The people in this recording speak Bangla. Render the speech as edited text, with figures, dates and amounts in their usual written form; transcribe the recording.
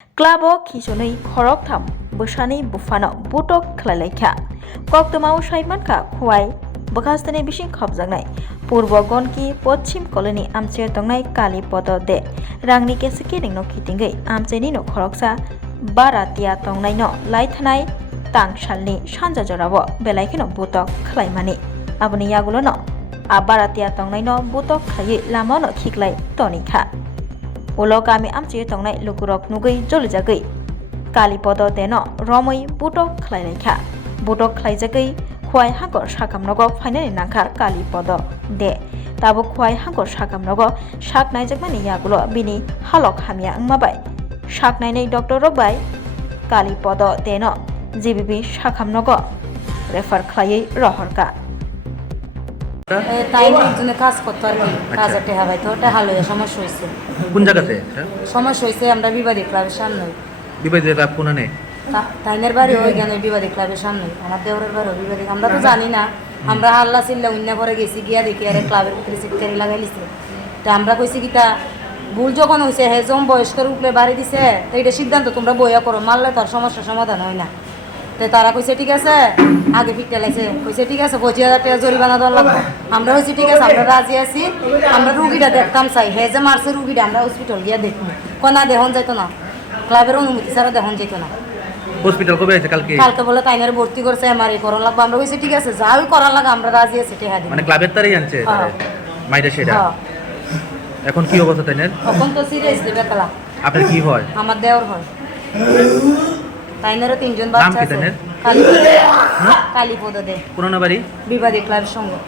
क्लाबो खिसुनै खरकथाम बोसानै बुफानो बुटक खलायलायखा कक्तमाव साइमानखा खुवाय बखास्तनि बिसिं खबजांनाय पूर्व गनकी पश्चिम कलोनी आमचे तंगनाय काली पद दे रांनि केसके नोंनो खिथिंगै आमचेनि नो खरकसा बारातिया तंगनाय नो लायथानाय तांसालनि सानजा जराबो बेलायखिनो बुटक खलायमानि आबनि यागुलो नो आ बारातिया तंगनाय नो बुटक खलायै लामा नो खिक्लाय तनिखा उलो गामि आमचे तंगनाय लुकुरक नुगै जलजागै कालीपद देनो रमै बुटक खलायलायखा बुटक खलायजागै खुवाय हांकर साकामनगो फाइनालि नांखा कालीपद दे ताबो खुवाय हांकर साकामनगो साकनायजागमानि यागुलो बिनि हालक हामिया अंमाबाय साकनायनै डक्टर रकबाय कालीपद देनो जिबिबि साकामनगो रेफार खलायै रहरका তাই একজনে কাজ করতো আর কি কাজে টেহা পাইতো টেহা লইয়া সমস্যা হয়েছে। কোন জায়গাতে সমস্যা হয়েছে আমরা বিবাদী ক্লাবের সামনে। বিবাদী ক্লাব কোন নেই তাইনের বাড়ি ওইখানে বিবাদী ক্লাবের সামনে আমার দেওরের বাড়ি বিবাদী আমরা তো জানি না আমরা হাল্লা চিল্লা উন্না করে গেছি গিয়া দেখি আরে ক্লাবের ভিতরে সিটকারি লাগাই লিছে তা আমরা কইছি কি তা ভুল যখন হয়েছে হেজম বয়স্কর উপরে বাড়ি দিছে তো এটা সিদ্ধান্ত তোমরা বইয়া করো মারলে তোর সমস্যার সমাধান হয় না। তো তারা কইছে ঠিক আছে আগে ফিটটা লাগছে কইছে ঠিক আছে 25,000 টাকা জরিমানা দেওয়া লাগবে আমরা হয়েছি ঠিক আছে আমরা রাজি আছি আমরা রুগীটা দেখতাম চাই হে যে মারছে রুগীটা আমরা হসপিটাল গিয়া দেখবো কোনা দেহন যাইতো না ক্লাবের অনুমতি ছাড়া দেহন যেত না। হসপিটাল কবে আছে কালকে বলে তাইনারে ভর্তি করছে এমআরআই করা লাগবে আমরা কইছি ঠিক আছে যাই করা লাগে আমরা রাজি আছি টেহা দিই মানে ক্লাবের তারই আনছে মাইরা সেটা এখন কি অবস্থা তাইনের এখন তো সিরিয়াস দিবে খেলা আপনার কি হয় আমার দেওর হয় তাইনারও 3 জন নাম বাচ্চা কি আছে তাইনের কালীপদ দে পুরানো বাড়ি বিবাদী ক্লাবের সঙ্গে